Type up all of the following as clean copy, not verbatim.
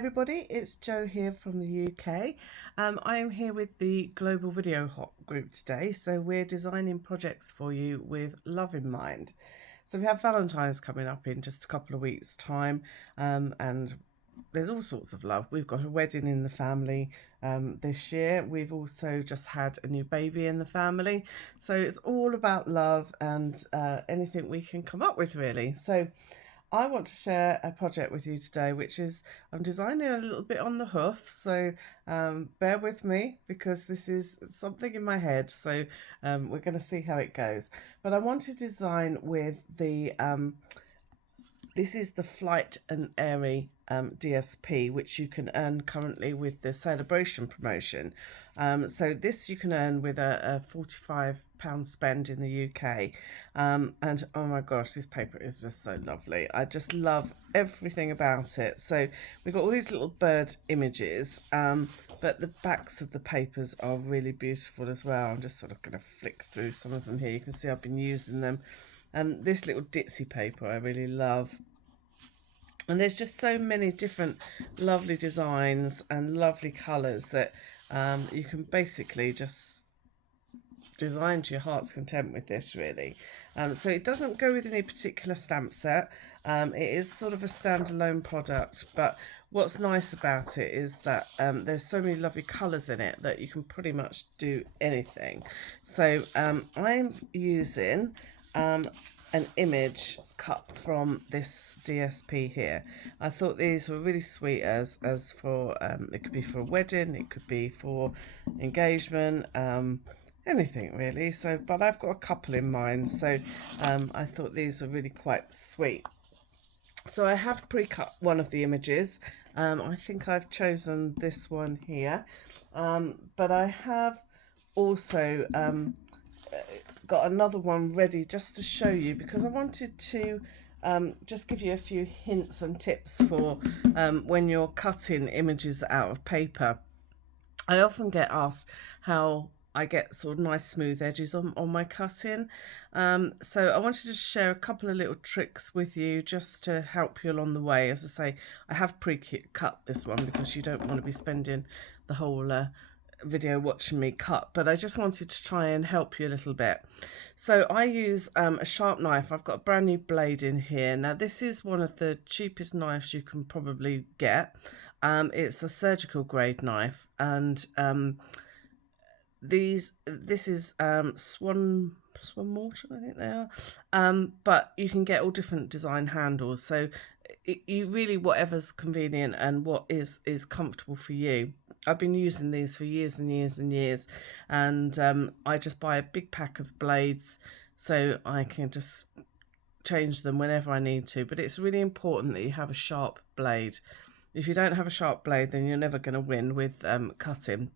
everybody, it's Jo here from the UK. I am here with the Global Video Hop group today, so we're designing projects for you with love in mind. So we have Valentines coming up in just a couple of weeks' time, and there's all sorts of love. We've got a wedding in the family this year. We've also just had a new baby in the family, so it's all about love and anything we can come up with, really. So I want to share a project with you today, which is I'm designing a little bit on the hoof, so bear with me because this is something in my head, so we're going to see how it goes. But I want to design with the this is the Flight and Airy DSP, which you can earn currently with the celebration promotion. So this you can earn with a £45 spend in the UK. And oh my gosh, this paper is just so lovely. I just love everything about it. So we've got all these little bird images, but the backs of the papers are really beautiful as well. I'm just sort of going to flick through some of them here. You can see I've been using them. And this little ditzy paper I really love. And there's just so many different lovely designs and lovely colours that you can basically just design to your heart's content with this, really. So it doesn't go with any particular stamp set. It is sort of a standalone product, but what's nice about it is that there's so many lovely colours in it that you can pretty much do anything. So I'm using an image cut from this DSP here. I thought these were really sweet as for it could be for a wedding, it could be for engagement, anything really. So but I've got a couple in mind, so I thought these were really quite sweet. So I have pre-cut one of the images. I think I've chosen this one here, but I have also got another one ready just to show you, because I wanted to just give you a few hints and tips for when you're cutting images out of paper. I often get asked how I get sort of nice smooth edges on my cutting. So I wanted to share a couple of little tricks with you just to help you along the way. As I say, I have pre-cut this one because you don't want to be spending the whole video watching me cut, but I just wanted to try and help you a little bit. So I use a sharp knife. I've got a brand new blade in here. Now this is one of the cheapest knives you can probably get. It's a surgical grade knife, and this is Swan Mortar, I think they are, but you can get all different design handles, so you really whatever's convenient and what is comfortable for you. I've been using these for years and years and years, and I just buy a big pack of blades so I can just change them whenever I need to. But it's really important that you have a sharp blade. If you don't have a sharp blade, then you're never going to win with cutting.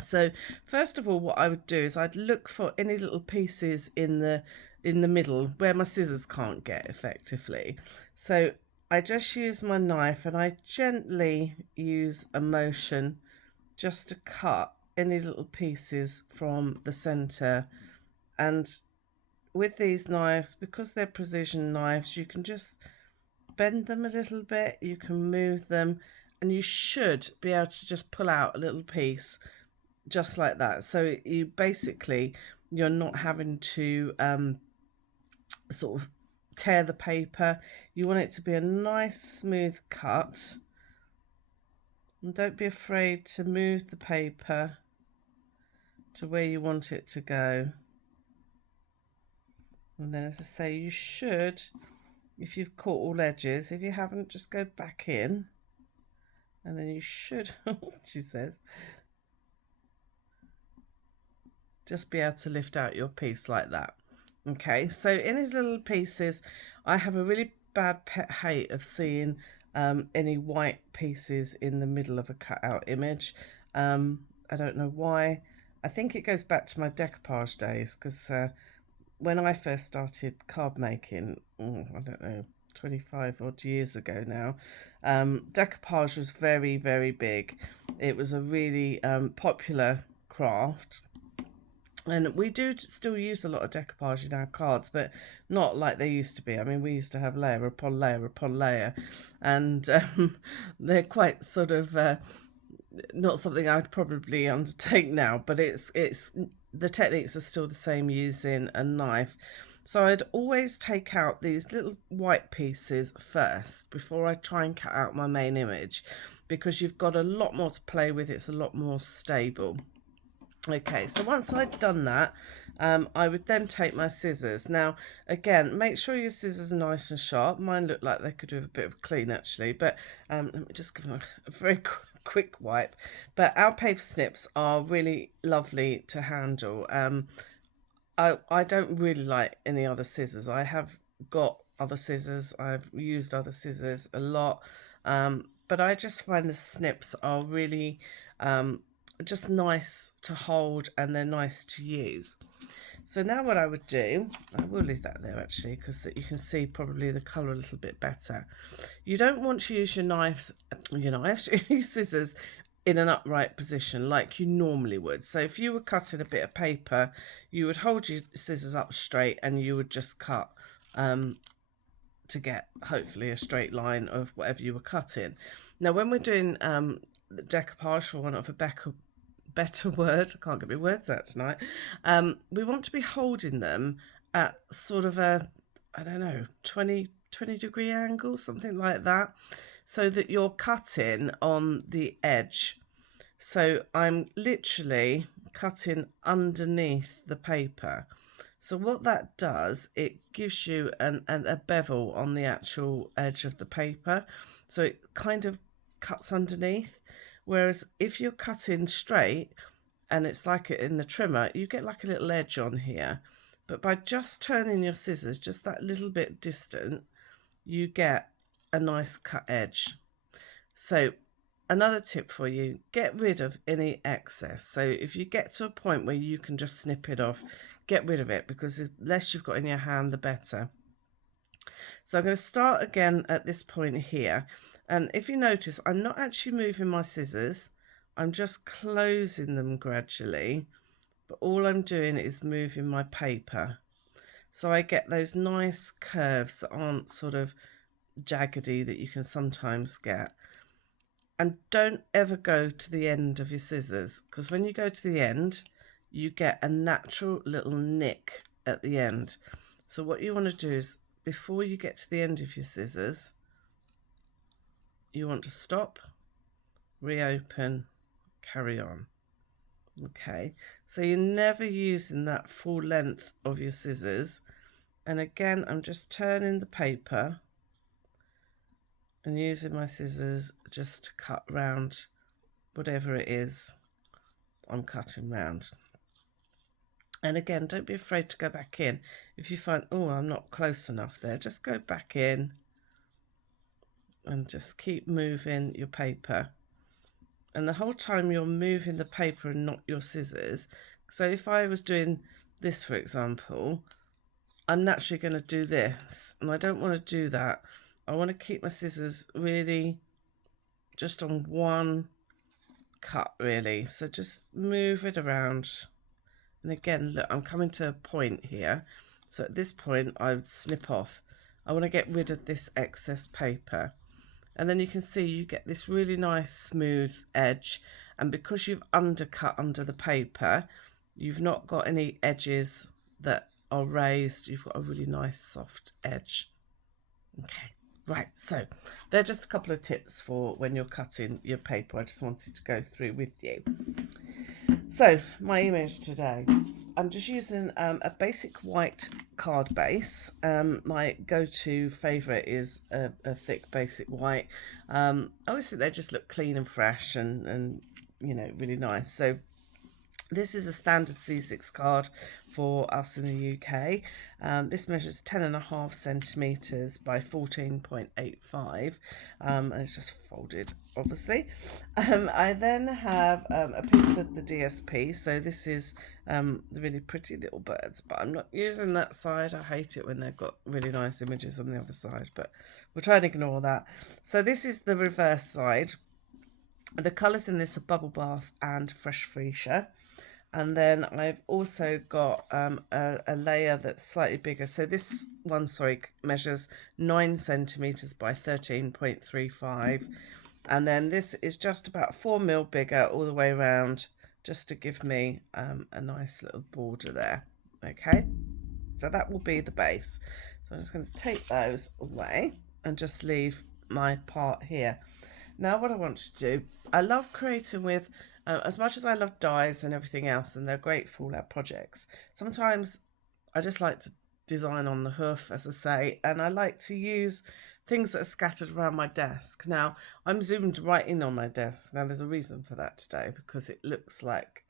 So first of all, what I would do is I'd look for any little pieces in the middle where my scissors can't get effectively. So I just use my knife and I gently use a motion just to cut any little pieces from the center. And with these knives, because they're precision knives, you can just bend them a little bit, you can move them, and you should be able to just pull out a little piece just like that. So you basically, you're not having to sort of tear the paper. You want it to be a nice smooth cut, and don't be afraid to move the paper to where you want it to go. And then, as I say, you should, if you've caught all edges, if you haven't, just go back in, and then you should she says, just be able to lift out your piece like that. Okay, so any little pieces, I have a really bad pet hate of seeing any white pieces in the middle of a cutout image. I don't know why. I think it goes back to my decoupage days, because when I first started card making, I don't know, 25 odd years ago now, decoupage was very, very big. It was a really popular craft. And we do still use a lot of decoupage in our cards, but not like they used to be. I mean, we used to have layer upon layer upon layer, and they're quite sort of not something I'd probably undertake now. But it's the techniques are still the same using a knife. So I'd always take out these little white pieces first before I try and cut out my main image, because you've got a lot more to play with. It's a lot more stable. Okay, so once I'd done that, I would then take my scissors. Now, again, make sure your scissors are nice and sharp. Mine look like they could do a bit of a clean, actually, but let me just give them a very quick wipe. But our paper snips are really lovely to handle. I don't really like any other scissors. I have got other scissors. I've used other scissors a lot, but I just find the snips are really just nice to hold, and they're nice to use. So now what I would do, I will leave that there actually, because you can see probably the colour a little bit better. You don't want to use your scissors in an upright position like you normally would. So if you were cutting a bit of paper, you would hold your scissors up straight and you would just cut to get hopefully a straight line of whatever you were cutting. Now when we're doing the decoupage, for want of a better word, I can't get my words out tonight, we want to be holding them at sort of a, I don't know, 20 degree angle, something like that, so that you're cutting on the edge. So I'm literally cutting underneath the paper. So what that does, it gives you a bevel on the actual edge of the paper, so it kind of cuts underneath. Whereas if you're cutting straight and it's like it in the trimmer, you get like a little edge on here. But by just turning your scissors just that little bit distant, you get a nice cut edge. So another tip for you, get rid of any excess. So if you get to a point where you can just snip it off, get rid of it, because the less you've got in your hand, the better. So I'm going to start again at this point here. And if you notice, I'm not actually moving my scissors. I'm just closing them gradually. But all I'm doing is moving my paper. So I get those nice curves that aren't sort of jaggedy that you can sometimes get. And don't ever go to the end of your scissors, because when you go to the end, you get a natural little nick at the end. So what you want to do is, before you get to the end of your scissors, you want to stop, reopen, carry on. Okay, so you're never using that full length of your scissors. And again, I'm just turning the paper and using my scissors just to cut round whatever it is I'm cutting round. And again, don't be afraid to go back in. If you find, oh, I'm not close enough there, just go back in and just keep moving your paper. And the whole time you're moving the paper and not your scissors. So if I was doing this, for example, I'm naturally going to do this, and I don't want to do that. I want to keep my scissors really just on one cut, really. So just move it around. And again, look, I'm coming to a point here. So at this point, I would snip off. I want to get rid of this excess paper. And then you can see you get this really nice smooth edge. And because you've undercut under the paper, you've not got any edges that are raised. You've got a really nice soft edge. Okay, right, so they're just a couple of tips for when you're cutting your paper. I just wanted to go through with you. So my image today, I'm just using a basic white card base. My go-to favourite is a thick basic white. I always think they just look clean and fresh and you know, really nice. So this is a standard C6 card for us in the UK. This measures 10.5 centimetres by 14.85, and it's just folded, obviously. I then have a piece of the DSP, so this is the really pretty little birds, but I'm not using that side. I hate it when they've got really nice images on the other side, but we'll try and ignore that. So this is the reverse side. The colours in this are Bubble Bath and Fresh Freesia. And then I've also got a layer that's slightly bigger. So this one, sorry, measures 9 centimetres by 13.35. And then this is just about 4mm bigger all the way around, just to give me a nice little border there. Okay, so that will be the base. So I'm just going to take those away and just leave my part here. Now what I want to do, I love creating with, as much as I love dies and everything else, and they're great for all our projects, sometimes I just like to design on the hoof, as I say, and I like to use things that are scattered around my desk. Now, I'm zoomed right in on my desk. Now, there's a reason for that today, because it looks like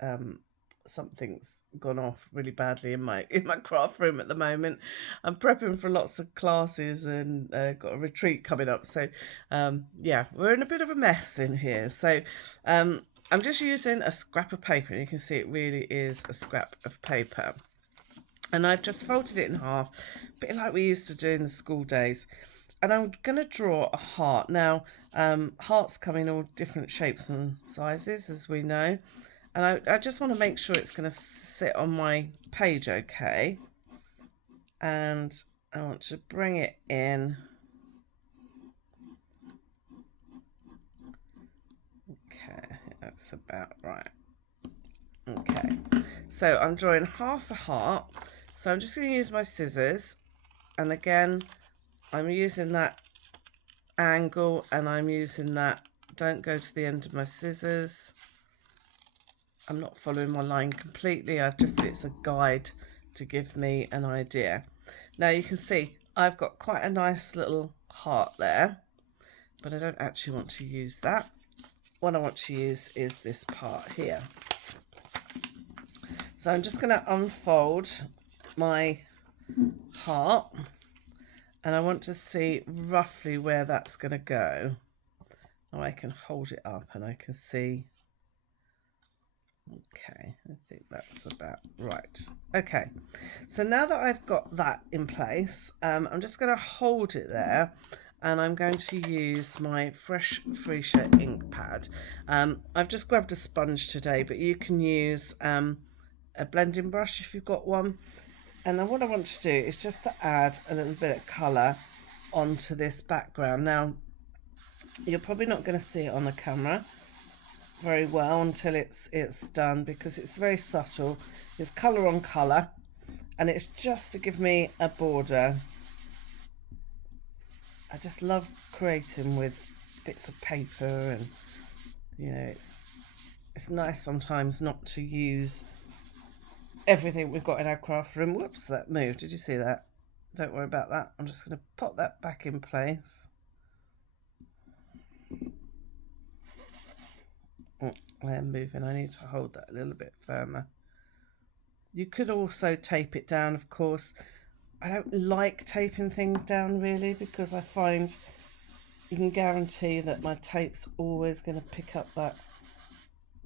something's gone off really badly in my craft room at the moment. I'm prepping for lots of classes and got a retreat coming up. So, yeah, we're in a bit of a mess in here. So, I'm just using a scrap of paper. You can see it really is a scrap of paper. And I've just folded it in half, a bit like we used to do in the school days. And I'm going to draw a heart. Now, hearts come in all different shapes and sizes, as we know. And I just want to make sure it's going to sit on my page okay. And I want to bring it in. Okay, that's about right. Okay, so I'm drawing half a heart. So I'm just going to use my scissors. And again, I'm using that angle and I'm using that, don't go to the end of my scissors. I'm not following my line completely. It's a guide to give me an idea. Now you can see I've got quite a nice little heart there, but I don't actually want to use that. What I want to use is this part here. So I'm just going to unfold my heart and I want to see roughly where that's going to go. Now I can hold it up and I can see. Okay, I think that's about right. Okay, so now that I've got that in place, I'm just going to hold it there and I'm going to use my Fresh Freesia ink pad. I've just grabbed a sponge today, but you can use a blending brush if you've got one. And then what I want to do is just to add a little bit of colour onto this background. Now, you're probably not going to see it on the camera very well until it's done, because it's very subtle. It's colour on colour, and it's just to give me a border. I just love creating with bits of paper, and you know, it's nice sometimes not to use everything we've got in our craft room. Whoops, that moved. Did you see that? Don't worry about that. I'm just going to pop that back in place. Oh, I am moving. I need to hold that a little bit firmer. You could also tape it down, of course. I don't like taping things down really, because I find you can guarantee that my tape's always going to pick up that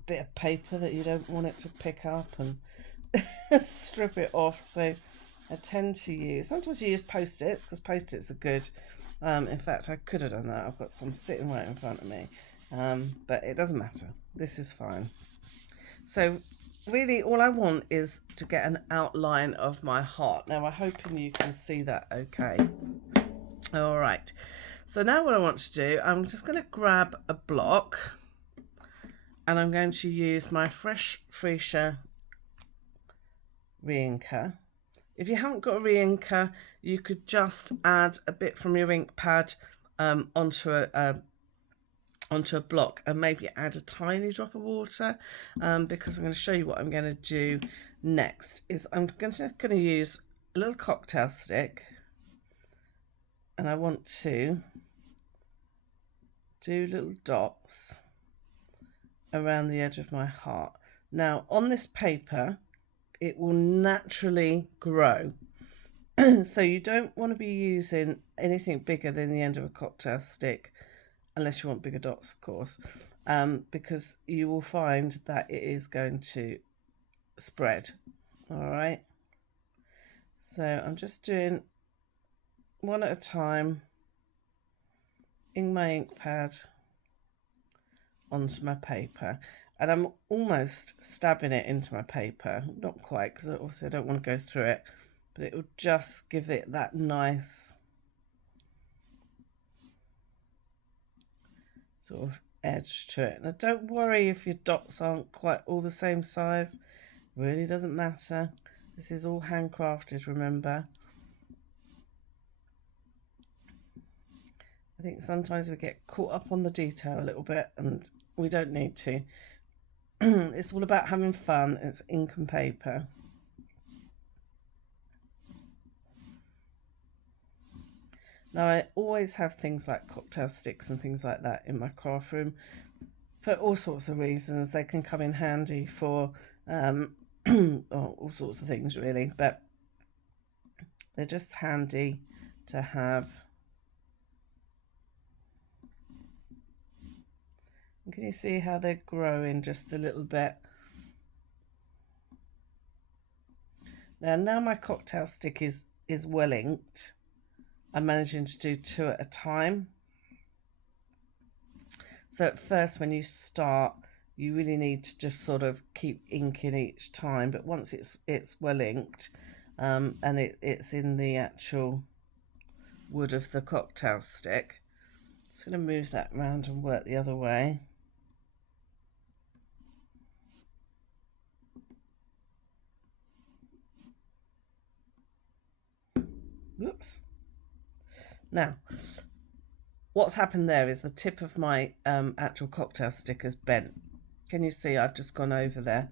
bit of paper that you don't want it to pick up and strip it off. So I tend to use, sometimes you use post-its, because post-its are good. In fact, I could have done that. I've got some sitting right in front of me, but it doesn't matter. This is fine. So really all I want is to get an outline of my heart. Now I'm hoping you can see that okay. All right, so now what I want to do, I'm just going to grab a block and I'm going to use my Fresh Freesia re-inker. If you haven't got a re-inker, you could just add a bit from your ink pad onto a block and maybe add a tiny drop of water, because I'm going to show you what I'm going to do next. Is I'm going to use a little cocktail stick, and I want to do little dots around the edge of my heart. Now on this paper it will naturally grow, so you don't want to be using anything bigger than the end of a cocktail stick, unless you want bigger dots, of course, because you will find that it is going to spread. All right, so I'm just doing one at a time in my ink pad onto my paper, and I'm almost stabbing it into my paper. Not quite, because obviously I don't want to go through it, but it will just give it that nice sort of edge to it. Now don't worry if your dots aren't quite all the same size. Really doesn't matter. This is all handcrafted, remember. I think sometimes we get caught up on the detail a little bit, and we don't need to. It's all about having fun. It's ink and paper. Now I always have things like cocktail sticks and things like that in my craft room for all sorts of reasons. They can come in handy for all sorts of things really, but they're just handy to have. And can you see how they're growing just a little bit? Now my cocktail stick is well inked. I'm managing to do 2 at a time. So at first when you start, you really need to just sort of keep inking each time, but once it's well inked and it's in the actual wood of the cocktail stick, I'm just going to move that around and work the other way. Whoops. Now, what's happened there is the tip of my actual cocktail stick has bent. Can you see I've just gone over there?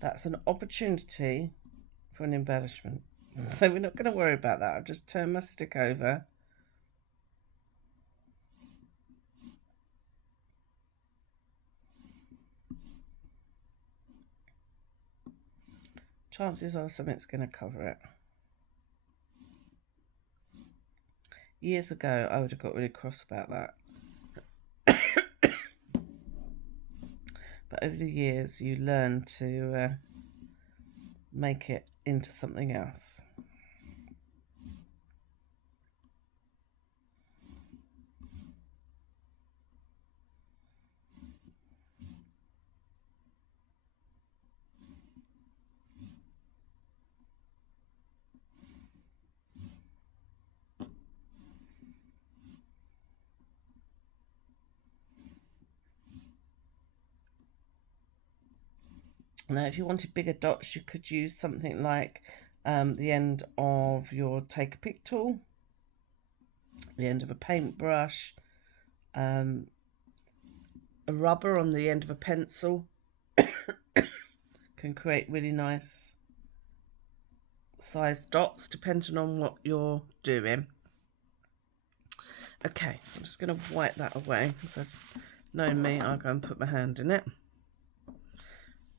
That's an opportunity for an embellishment. So we're not going to worry about that. I've just turned my stick over. Chances are something's going to cover it. Years ago, I would have got really cross about that. But over the years, you learn to make it into something else. Now, if you wanted bigger dots, you could use something like the end of your take a pick tool, the end of a paintbrush, a rubber on the end of a pencil can create really nice sized dots depending on what you're doing. Okay, so I'm just going to wipe that away. So knowing me, I'll go and put my hand in it.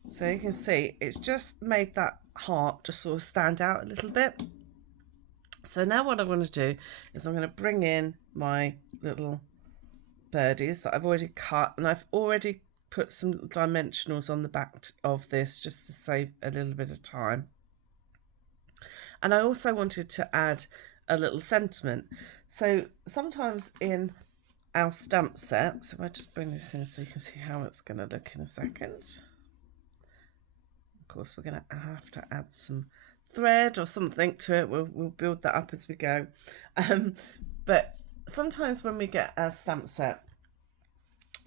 So you can see it's just made that heart just sort of stand out a little bit. So now what I'm going to do is I'm going to bring in my little birdies that I've already cut, and I've already put some dimensionals on the back of this just to save a little bit of time. And I also wanted to add a little sentiment. So sometimes in our stamp sets, if I just bring this in so you can see how it's going to look in a second. Of course, we're going to have to add some thread or something to it. We'll build that up as we go. But sometimes when we get a stamp set,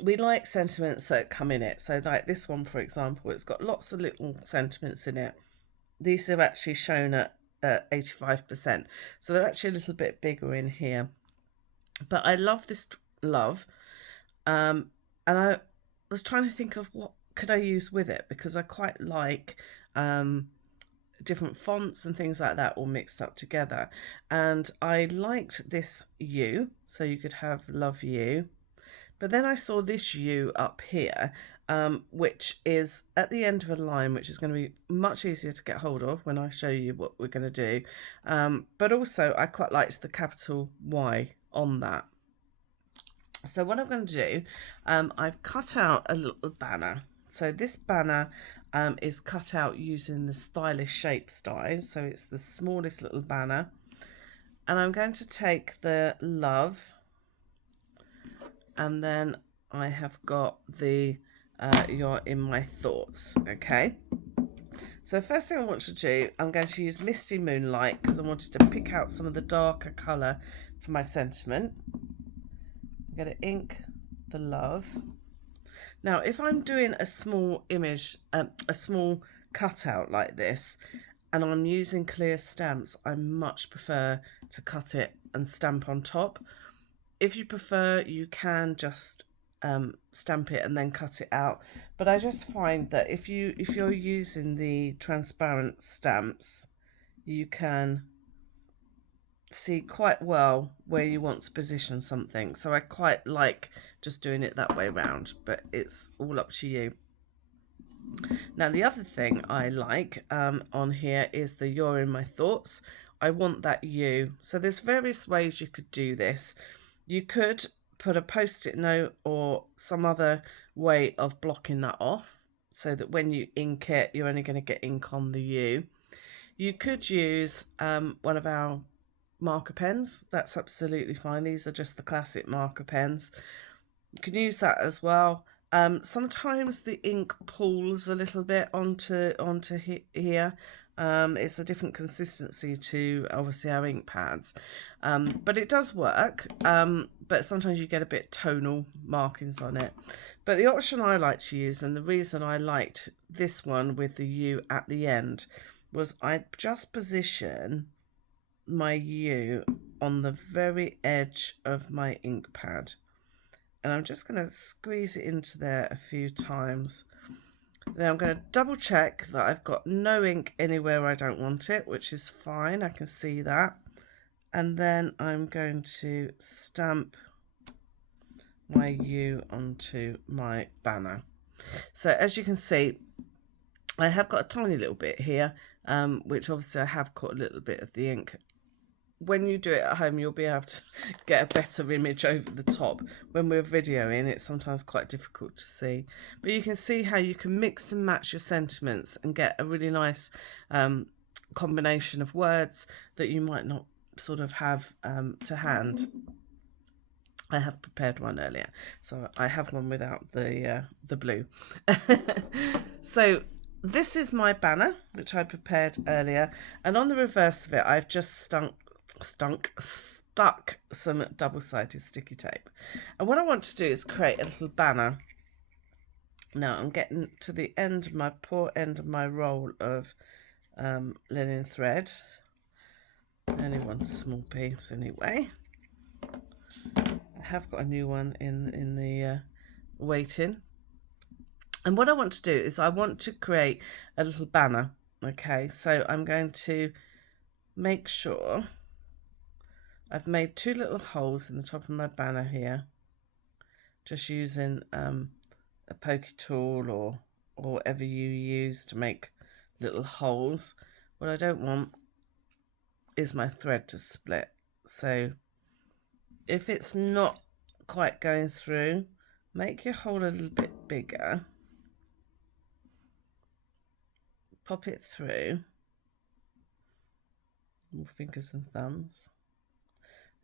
we like sentiments that come in it. So like this one, for example, it's got lots of little sentiments in it. These are actually shown at 85%. So they're actually a little bit bigger in here. But I love this love. And I was trying to think of what could I use with it, because I quite like different fonts and things like that all mixed up together. And I liked this U, so you could have love you. But then I saw this U up here, which is at the end of a line, which is going to be much easier to get hold of when I show you what we're going to do. But also I quite liked the capital Y on that. So what I'm going to do, I've cut out a little banner. So this banner is cut out using the stylish shape dies. So it's the smallest little banner. And I'm going to take the love, and then I have got the You're in My Thoughts, okay? So first thing I want to do, I'm going to use Misty Moonlight because I wanted to pick out some of the darker colour for my sentiment. I'm going to ink the love. Now, if I'm doing a small image, a small cutout like this, and I'm using clear stamps, I much prefer to cut it and stamp on top. If you prefer, you can just stamp it and then cut it out. But I just find that if you're using the transparent stamps, you can see quite well where you want to position something. So I quite like just doing it that way around, but it's all up to you. Now the other thing I like on here is the You're in My Thoughts. I want that you. So there's various ways you could do this. You could put a post-it note or some other way of blocking that off so that when you ink it, you're only going to get ink on the you. You could use one of our marker pens. That's absolutely fine. These are just the classic marker pens. You can use that as well. Sometimes the ink pools a little bit onto here. It's a different consistency to obviously our ink pads, but it does work. But sometimes you get a bit tonal markings on it. But the option I like to use, and the reason I liked this one with the U at the end, was I just position my U on the very edge of my ink pad. And I'm just going to squeeze it into there a few times. Then I'm going to double check that I've got no ink anywhere I don't want it, which is fine. I can see that. And then I'm going to stamp my U onto my banner. So as you can see, I have got a tiny little bit here, which obviously I have caught a little bit of the ink. When you do it at home, you'll be able to get a better image over the top. When we're videoing, it's sometimes quite difficult to see. But you can see how you can mix and match your sentiments and get a really nice combination of words that you might not sort of have to hand. I have prepared one earlier, so I have one without the blue. So this is my banner, which I prepared earlier, and on the reverse of it, I've just stuck some double-sided sticky tape. And what I want to do is create a little banner. Now I'm getting to the end of my poor end of my roll of linen thread. Only one small piece anyway. I have got a new one in the waiting. And what I want to do is I want to create a little banner. Okay, so I'm going to make sure I've made two little holes in the top of my banner here, just using a pokey tool or whatever you use to make little holes. What I don't want is my thread to split. So if it's not quite going through, make your hole a little bit bigger, pop it through, more fingers and thumbs.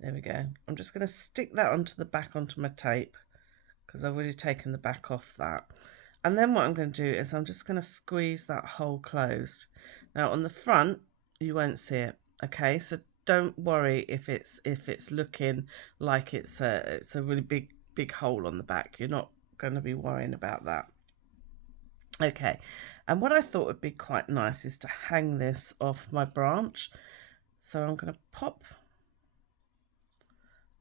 There we go. I'm just going to stick that onto the back onto my tape because I've already taken the back off that. And then what I'm going to do is I'm just going to squeeze that hole closed. Now on the front, you won't see it. Okay, so don't worry if it's looking like it's a really big hole on the back. You're not going to be worrying about that. Okay, and what I thought would be quite nice is to hang this off my branch. So I'm going to pop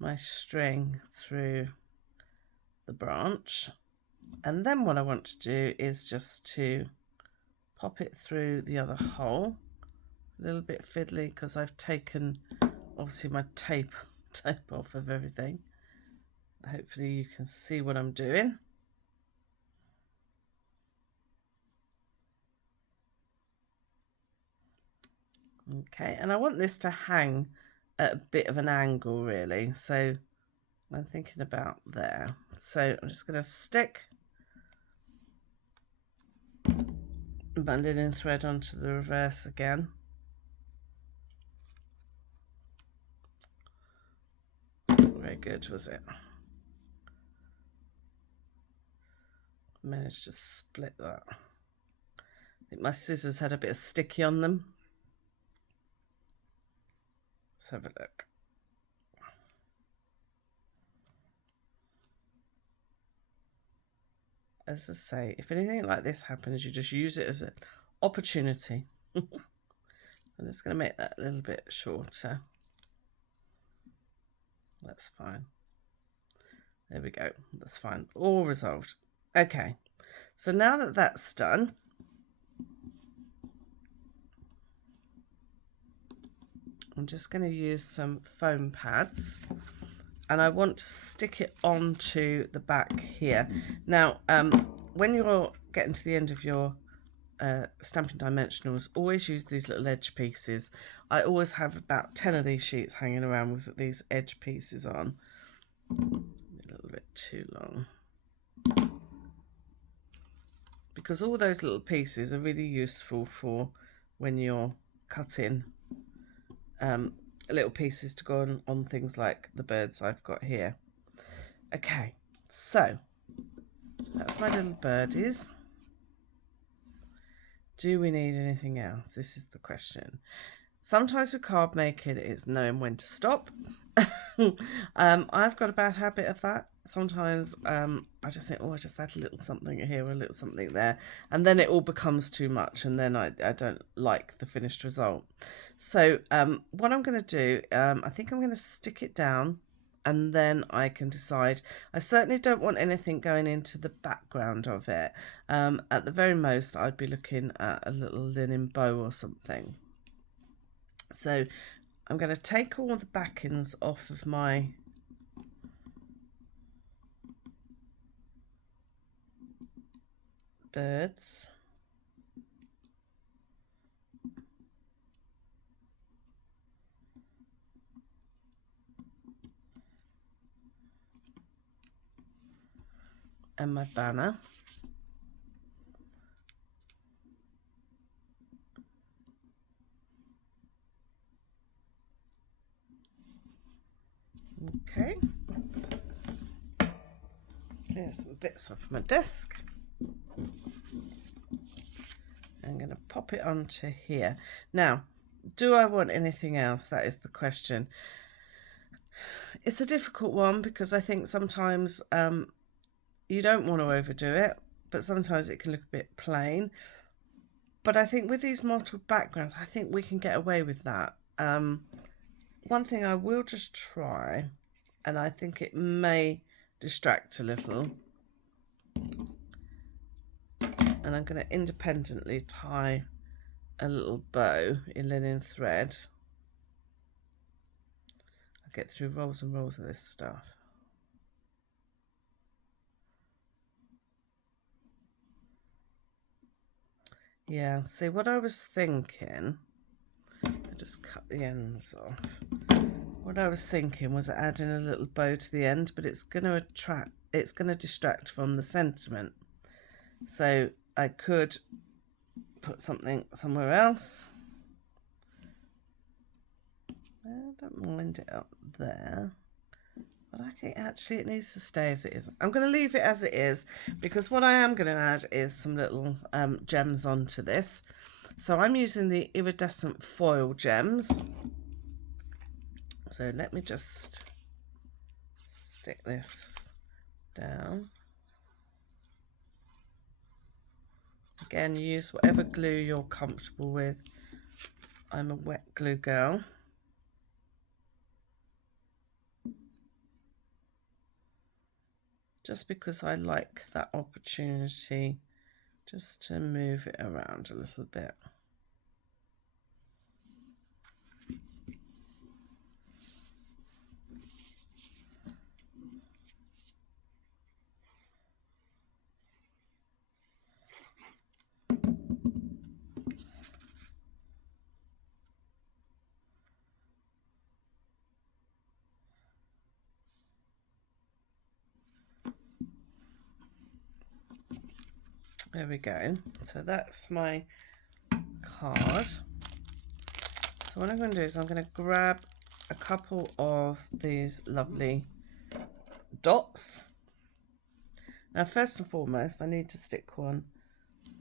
my string through the branch, and then what I want to do is just to pop it through the other hole. A little bit fiddly because I've taken obviously my tape off of everything. Hopefully you can see what I'm doing. Okay, and I want this to hang at a bit of an angle really, so I'm thinking about there. So I'm just going to stick my linen thread onto the reverse again. Very good, was it? managed to split that. I think my scissors had a bit of sticky on them. Let's have a look. As I say, if anything like this happens, you just use it as an opportunity. I'm just going to make that a little bit shorter. That's fine. There we go. That's fine. All resolved. Okay. So now that that's done, I'm just going to use some foam pads, and I want to stick it onto the back here. Now, when you're getting to the end of your stamping dimensionals, always use these little edge pieces. I always have about 10 of these sheets hanging around with these edge pieces on. A little bit too long, because all those little pieces are really useful for when you're cutting little pieces to go on things like the birds I've got here. Okay, so that's my little birdies. Do we need anything else? This is the question. Sometimes with card making, it's knowing when to stop. I've got a bad habit of that. Sometimes I just think, oh, I just add a little something here or a little something there, and then it all becomes too much, and then I don't like the finished result. So what I'm going to do, I think I'm going to stick it down, and then I can decide. I certainly don't want anything going into the background of it. At the very most, I'd be looking at a little linen bow or something. So I'm going to take all the backings off of my birds. And my banner. Okay. Clear some bits off my desk. I'm going to pop it onto here. Now, do I want anything else? That is the question. It's a difficult one, because I think sometimes you don't want to overdo it, but sometimes it can look a bit plain. But I think with these mottled backgrounds, I think we can get away with that. One thing I will just try, and I think it may distract a little, and I'm going to independently tie a little bow in linen thread. I get through rolls and rolls of this stuff. Yeah, see, what I was thinking, I just cut the ends off. What I was thinking was adding a little bow to the end, but it's going to distract from the sentiment. So I could put something somewhere else. I don't mind it up there, but I think actually it needs to stay as it is. I'm going to leave it as it is, because what I am going to add is some little gems onto this. So I'm using the iridescent foil gems. So let me just stick this down. Again, use whatever glue you're comfortable with. I'm a wet glue girl. Just because I like that opportunity just to move it around a little bit. There we go. So that's my card. So what I'm going to do is I'm going to grab a couple of these lovely dots. Now, first and foremost, I need to stick one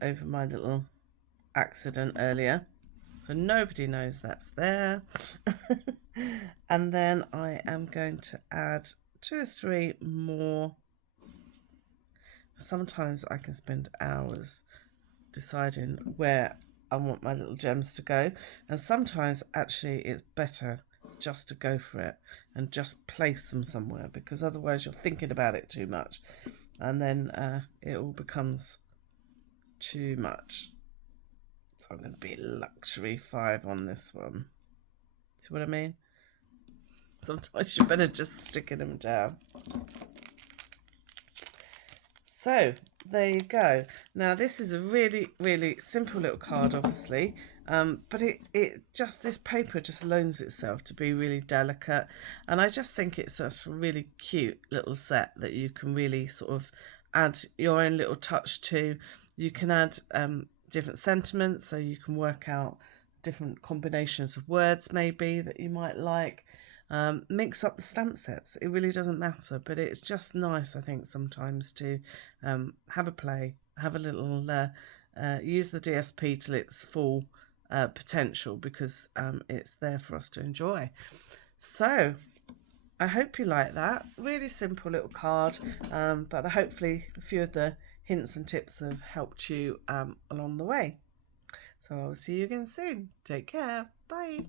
over my little accident earlier, so nobody knows that's there. And then I am going to add 2 or 3 more. Sometimes I can spend hours deciding where I want my little gems to go, and sometimes actually it's better just to go for it and just place them somewhere, because otherwise you're thinking about it too much and then it all becomes too much. So I'm going to be luxury 5 on this one. See what I mean? Sometimes you're better just sticking them down. So there you go. Now this is a really, really simple little card, obviously, but this paper just loans itself to be really delicate, and I just think it's a really cute little set that you can really sort of add your own little touch to. You can add different sentiments, so you can work out different combinations of words maybe that you might like. Mix up the stamp sets, it really doesn't matter, but it's just nice, I think, sometimes to have a play, have a little use the DSP till its full potential, because it's there for us to enjoy. So I hope you like that. Really simple little card, but hopefully a few of the hints and tips have helped you along the way. So I'll see you again soon. Take care. Bye.